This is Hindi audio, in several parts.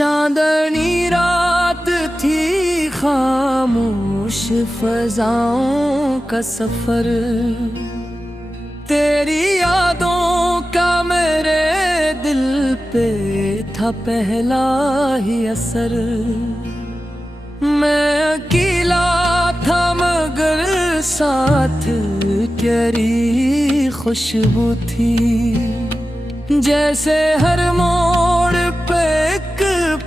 चांदनी रात थी, खामोश फजाओं का सफर, तेरी यादों का मेरे दिल पे था पहला ही असर। मैं अकेला था मगर साथ तेरी खुशबू थी, जैसे हर मोड़ पे एक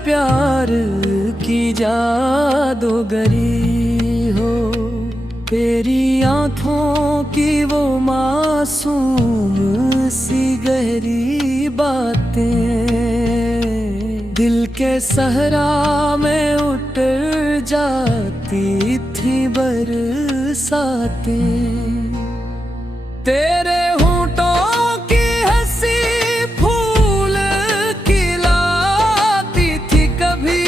प्यार की जादूगरी हो। तेरी आँखों की वो मासूम सी गहरी बातें दिल के सहरा में उतर जाती थी बरसातें। तेरे होंठों की हंसी फूल खिलाती थी कभी,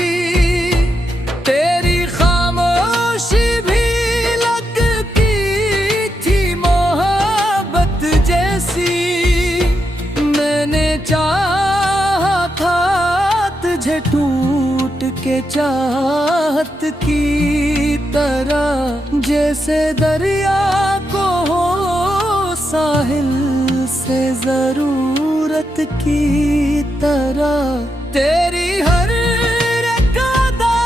तेरी खामोशी भी लगती थी मोहब्बत जैसी। मैंने चाहा था तुझे टूट के चाहत की तरह, जैसे दरिया को हो साहिल से जरूरत की तरह। तेरी हर एक अदा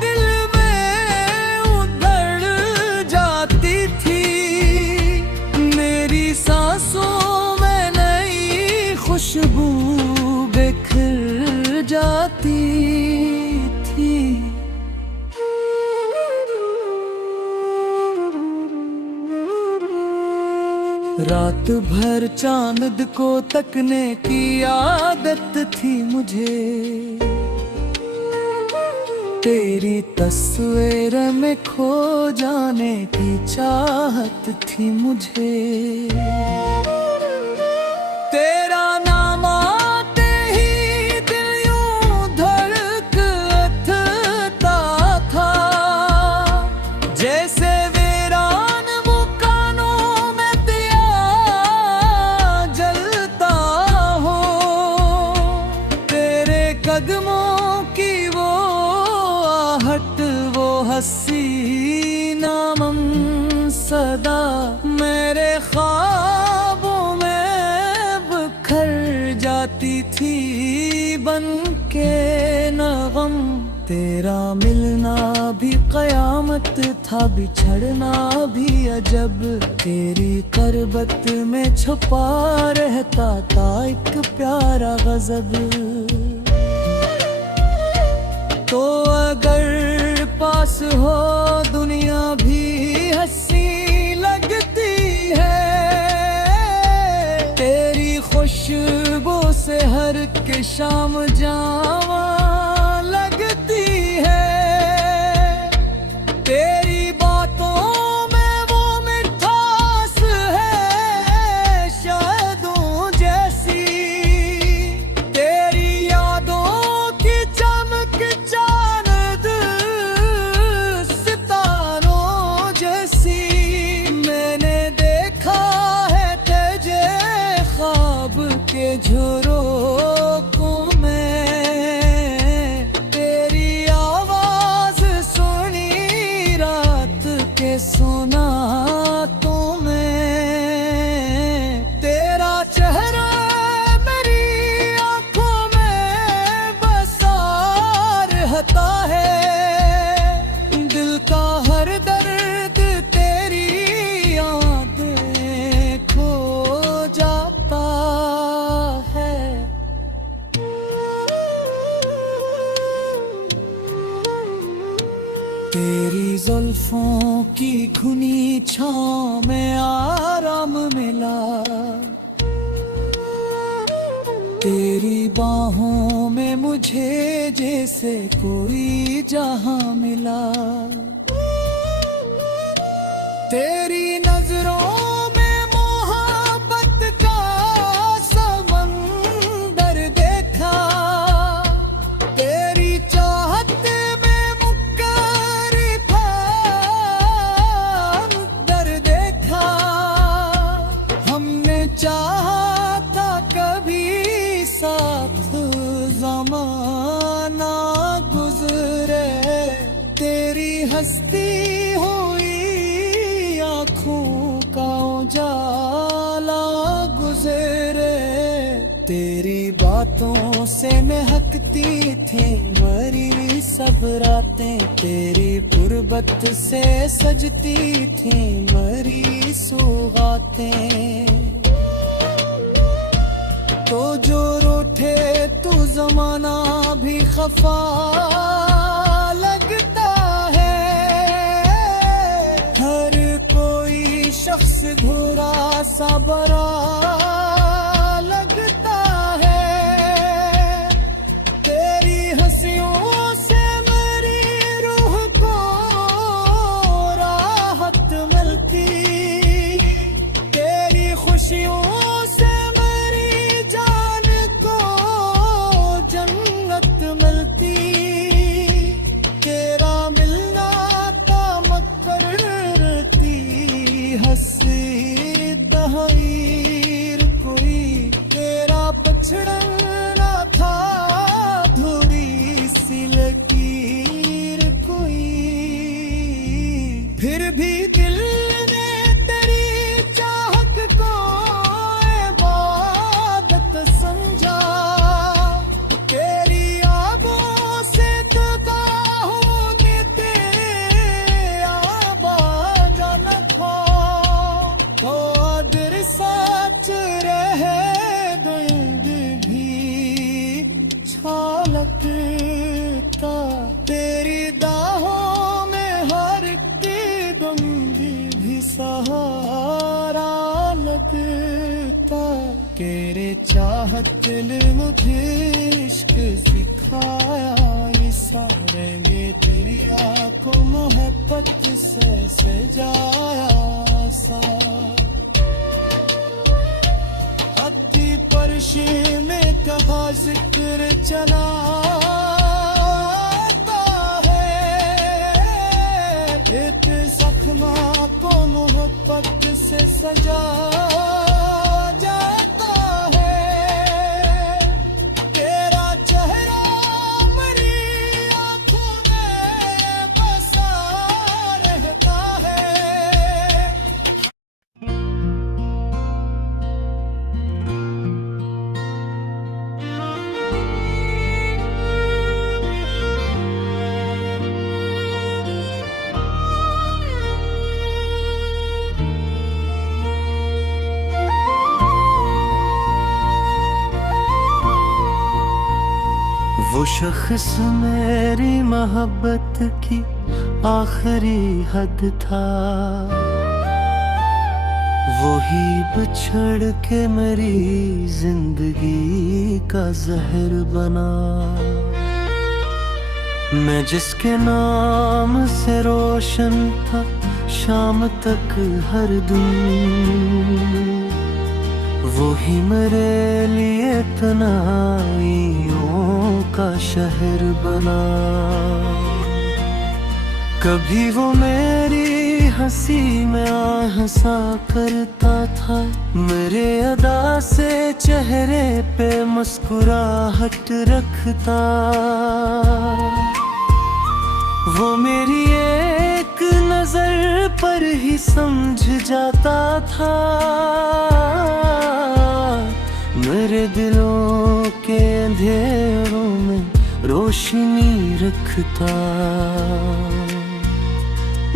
दिल में उधड़ जाती थी, मेरी सांसों में नई खुशबू बिखर जाती थी। रात भर चांद को तकने की आदत थी मुझे, तेरी तस्वीर में खो जाने की चाहत थी मुझे। तेरा नाम आते ही दिल यूं धड़कता था, जैसे कदमों की वो आहट, वो हसीना सदा मेरे ख्वाबों में बिखर जाती थी बन के नगम। तेरा मिलना भी कयामत था, बिछड़ना भी अजब, तेरी करबत में छुपा रहता था एक प्यारा गजब। तो अगर पास हो दुनिया भी हंसी लगती है, तेरी खुशबू से हर के शाम जावा लगती है। तेरी बातों में वो मिठास है शहदों जैसी, तेरी यादों की चमक चांद सितारों जैसी। मैंने देखा है तुझे ख्वाब के झरोखों में, तेरी आवाज सुनी रात के सुनातों में। तेरा चेहरा मेरी आंखों में बसा रहता है, दिल का हर दर्द तेरी यादें खो जाता है। तेरी जुल्फों की घुनी छाँव में आराम मिला, तेरी बाहों में मुझे जैसे कोई जहां मिला। तेरी नजरों में मोहब्बत का समंदर देखा, तेरी चाहत में मुक्कर दर देखा। हमने चाहा था कभी साथ जमाना तेरी बातों से महकती थी मरी सब रातें, तेरी गुर्बत से सजती थी मरी सौगातें। तो जो रूठे तू जमाना भी खफा लगता है, हर कोई शख्स घूरा सा बरा लगता है। तेरी हंसियों से मेरी रूह को राहत मिलती, तेरी खुशियों से मेरी जान को जन्नत मिलती। तेरा मिलना था मकरती हंसी तहरीर कोई, तेरा पछड़ना था धुरी सी लकीर कोई। फिर भी दिल ने तेरी चाहत को इबादत समझा, तेरी आबों से दुगाहों ने तेरे आबाद न खो। तो दिल सच रहे दर्द भी छलकता, तेरी दाहों में हर की दंग भी सहारा लगता। तेरे चाहत ने मुझे इश्क सिखाया, इशारे दरिया को मोहब्बत से सजाया सा। अति परशी में कहा जिक्र चला है, एक जख्मा को मोहब्बत से सजा जाता है। तेरा चेहरा मेरी आँखों में बसा रहता है। वो शख्स मेरी मोहब्बत की आखिरी हद था, वही बिछड़ के मेरी जिंदगी का जहर बना। मैं जिसके नाम से रोशन था शाम तक हर दिन, वही मेरे लिए तन्हाइयों का शहर बना। कभी वो मेरी हंसी में आ हंसा करता था, मेरे अदा से चेहरे पे मुस्कुराहट रखता। वो मेरी एक नजर पर ही समझ जाता था, मेरे दिलों के अंधेरों में रोशनी रखता।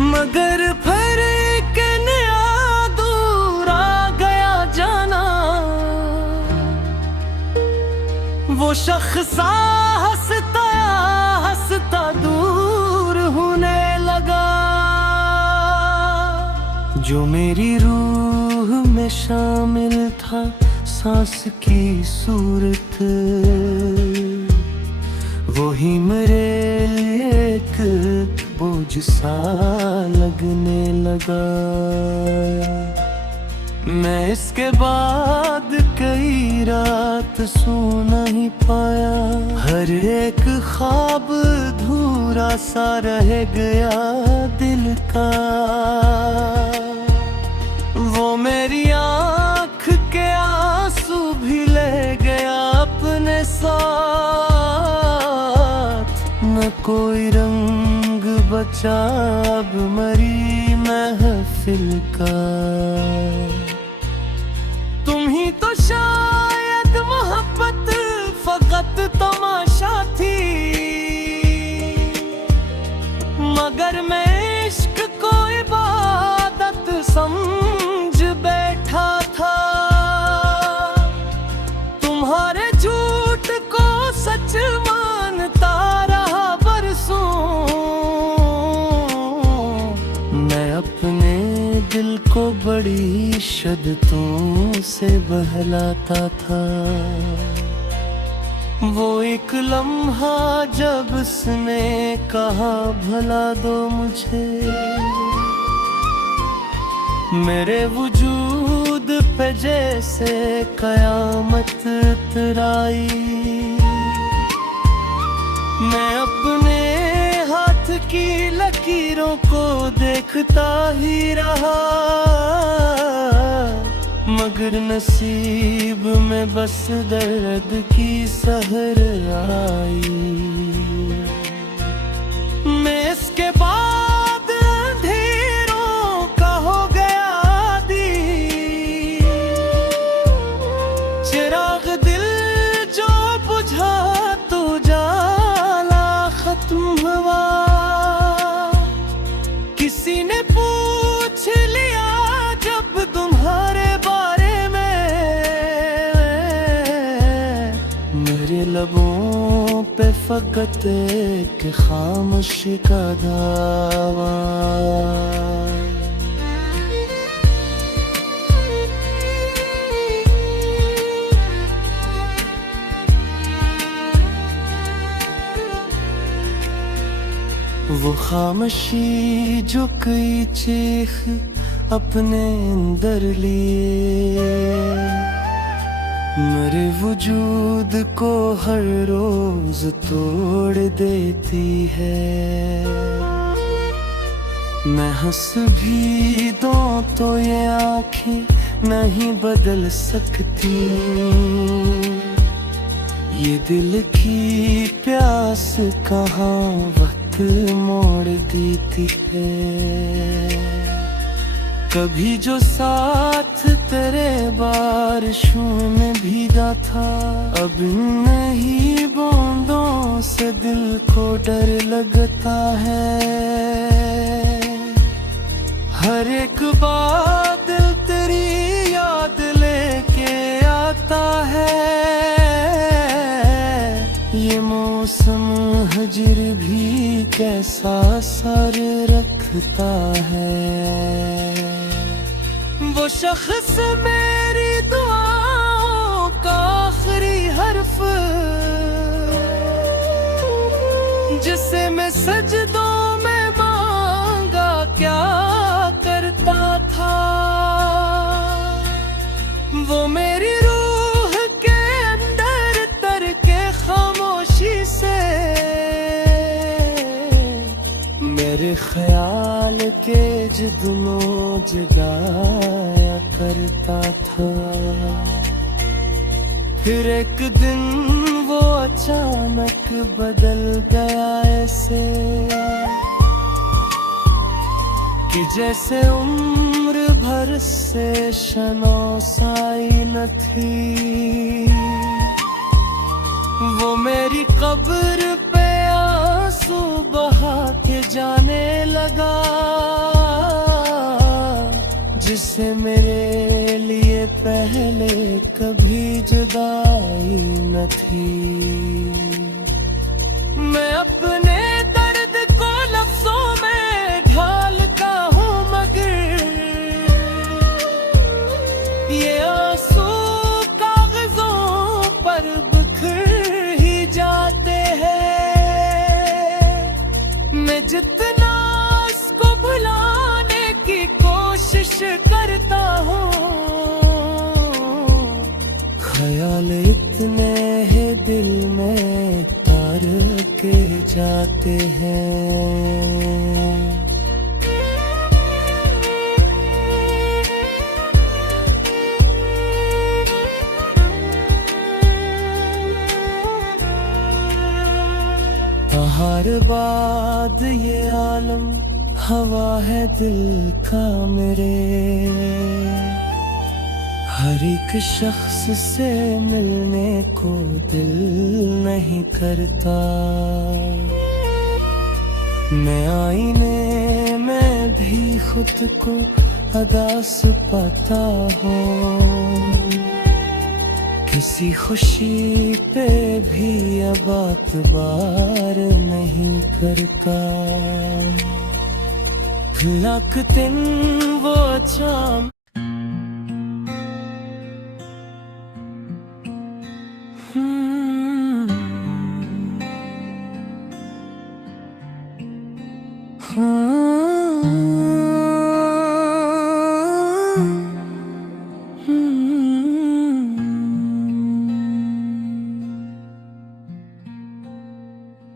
मगर फिर एक नया दूर आ गया जाना, वो शख्स हंसता हंसता दूर होने लगा। जो मेरी रूह में शामिल था सांस की सूरत, वही मेरे लिए एक बोझ सा लगने लगा। मैं इसके बाद कई रात सो नहीं पाया, हर एक ख्वाब अधूरा सा रह गया दिल का। वो मेरी आँख के आंसू भी ले गया अपने साथ, न कोई रंग बचा अब मरी महफिल का। तुम ही तो शायद मोहब्बत को बड़ी शद्दतों से बहलाता था। वो एक लम्हा जब उसने कहा भला दो मुझे, मेरे वजूद पे जैसे कयामत उतराई। मैं अपने हाथ की लकीरों को देखता ही रहा, मगर नसीब में बस दर्द की सहर आई। मैं इसके बाद अंधेरों का हो गया आदी, चिराग दिल जो बुझा तो जाला खत्म हुआ। किसी ने पूछ लिया जब तुम्हारे बारे में, मेरे लबों पे फकत एक खामोशी का धावा। वो खामोशी जो कई चीख अपने अंदर लिए, मेरे वजूद को हर रोज तोड़ देती है। मैं हंस भी दूं तो ये आँखें नहीं बदल सकती, ये दिल की प्यास कहाँ वक्त मोड़ देती है। कभी जो साथ तेरे बारिशों में भीगा था, अब नहीं बूंदों से दिल को डर लगता है। हर एक बादल तेरी याद लेके आता है, ये मौसम हजर भी कैसा सर रखता है। वो शख्स मेरी दुआओं का आखिरी हर्फ, जिसे मैं सजदों में मांगा क्या करता था। वो मेरी रूह के अंदर तर के खामोशी से मेरे ख्याल के जुगनों जगाया करता था। फिर एक दिन वो अचानक बदल गया ऐसे कि जैसे उम्र भर से शनौसाई न थी। वो मेरी कब्र पे आंसू बहा के जाने लगा, जिससे मेरे लिए पहले कभी जुदाई न थी। मैं अपने दर्द को लफ्जों में ढालता हूँ, मगर ये आंसू कागजों पर बिखर ही जाते हैं। मैं जितना उसको भुलाने की कोशिश करता हूँ, ख्याल इतने है दिल में तार के जाते हैं। हर बाद ये आलम हवा है दिल का मेरे, हर एक शख्स से मिलने को दिल नहीं करता। मैं आईने में भी खुद को अदास पाता हूँ, किसी खुशी पे भी अब बार नहीं करता। Lakten wo acham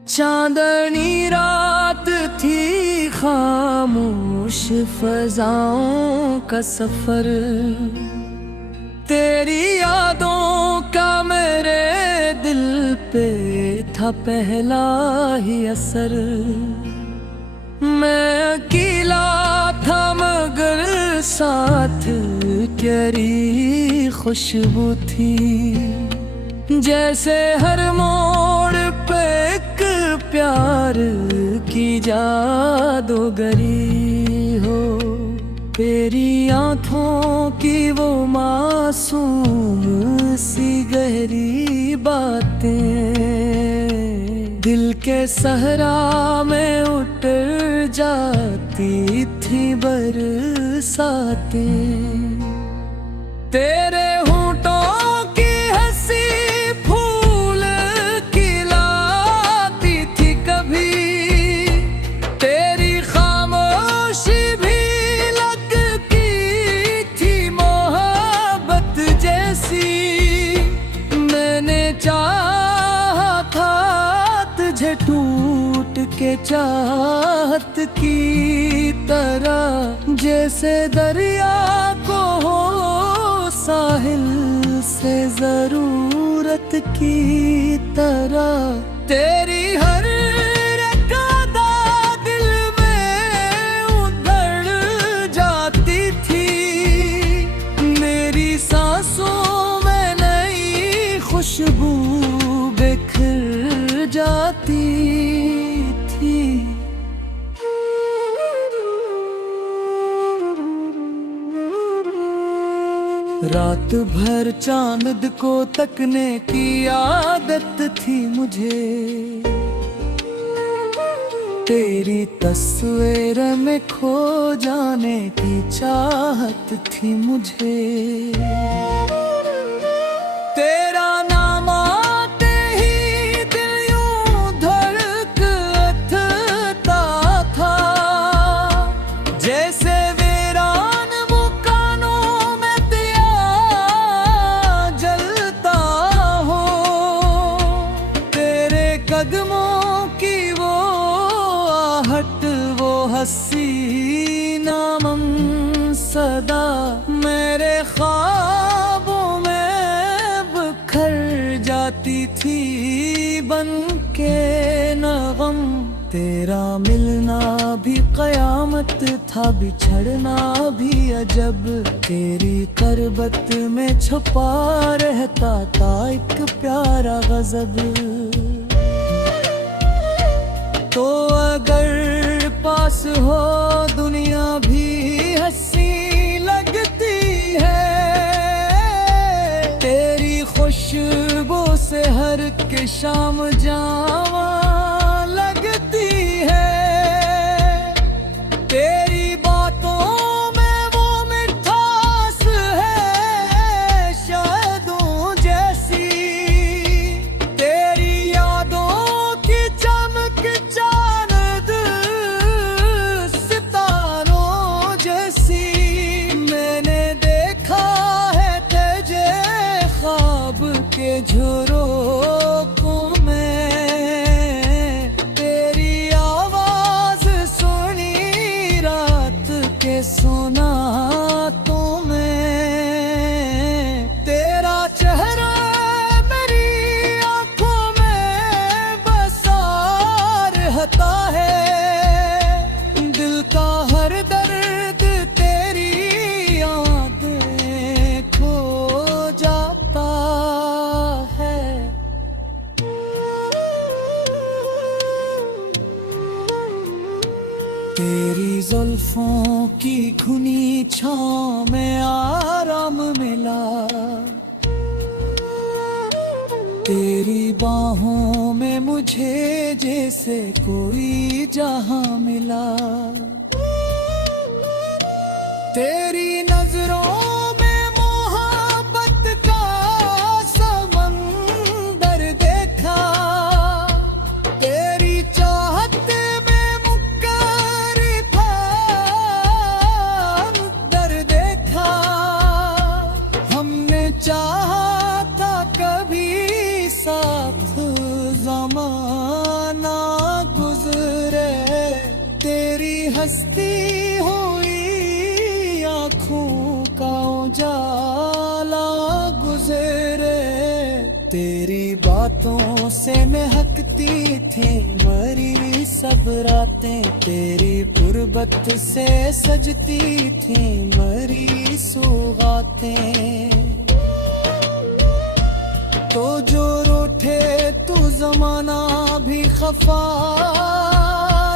चांदनी रात थी खामोश फजाओं का सफर तेरी यादों का मेरे दिल पे था पहला ही असर मैं अकेला था मगर साथ तेरी खुशबू थी जैसे हर मोड़ पे एक प्यार की जादूगरी हो तेरी आँखों की वो मासूम सी गहरी बातें दिल के सहरा में उतर जाती थी बरसातें तेरे होंठों की हंसी फूल खिलाती थी कभी तेरी खामोशी भी लगती थी मोहब्बत जैसी मैंने चाहा था तुझे टूट के चाहत की तरह जैसे दरिया को हो साहिल से जरूरत की तरह तेरी हर एक अदा दिल में उधड़ जाती थी मेरी सांसों में नई खुशबू बिखर जाती थी रात भर चांद को तकने की आदत थी मुझे तेरी तस्वीर में खो जाने की चाहत थी मुझे तेरा नाम आते ही दिल यूं धड़कता था जैसे कदमों की वो आहट वो हंसी नामम सदा मेरे ख्वाबों में बिखर जाती थी बन के नगम तेरा मिलना भी कयामत था बिछड़ना भी अजब तेरी करबत में छुपा रहता था एक प्यारा गजब तो अगर पास हो दुनिया भी हंसी लगती है तेरी खुशबू से हर के शाम जावा लगती है तेरी बातों में वो मिठास है शायदों जैसी तेरी यादों की चमक चांद सितारों जैसी मैंने देखा है तुझे ख्वाब के झरोखों में तेरी आवाज सुनी रात के सुनातों में तेरा चेहरा मेरी आंखों में बसा रहता है दिल का हर दर्द तेरी यादें खो जाता है तेरी जुल्फों की घुनी छाँव में आराम मिला तेरी बाहों में मुझे जैसे कोई जहां मिला तेरी नजरों में मोहब्बत का समंदर देखा, तेरी चाहत में मुक्कर था दर देखा। हमने चाहा था कभी साथ ज़माना गुजरे, तेरी हस्ती हुई आँखों का उजाला गुजरे। तेरी बातों से महकती थी मरी सब रातें, तेरी गुर्बत से सजती थी मरी सौगातें। तो जो रूठे तू जमाना भी खफा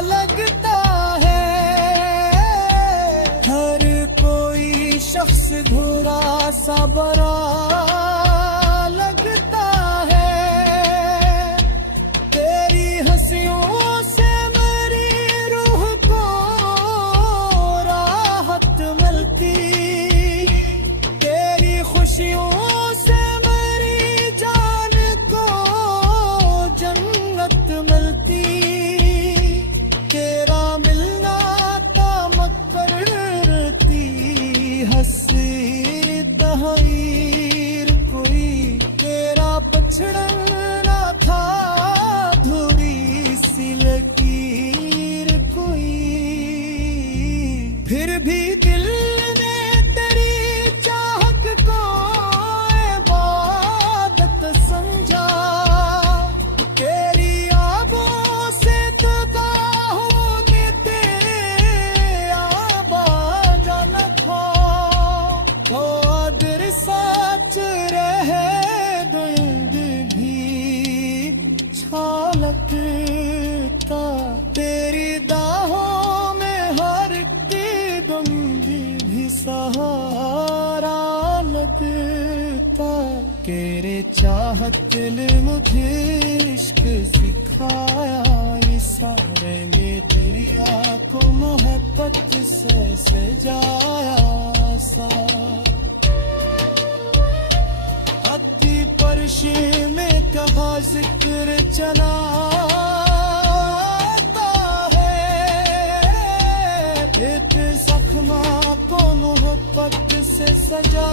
लगता है, हर कोई शख्स धुरा सा बरा लगता है। तेरी हंसियों से मेरी रूह को राहत मिलती, तेरी खुशियों मिलती। तेरा मिलना तामक करती हंसी तहरीर कोई, तेरा पछड़ना था धुरी सी लकीर कोई। फिर भी दिल ने तेरी चाहत को इबादत समझा, तेरी लगता तेरी दाहों में हर कदम भी सहारा लगता। तेरे चाहत ने मुझे इश्क सिखाया, इशारे में तेरी आंखों मोहब्बत से सजाया सा। परशी में कहा जिक्र चलाता है, एक जख्मा को मोहब्बत से सजा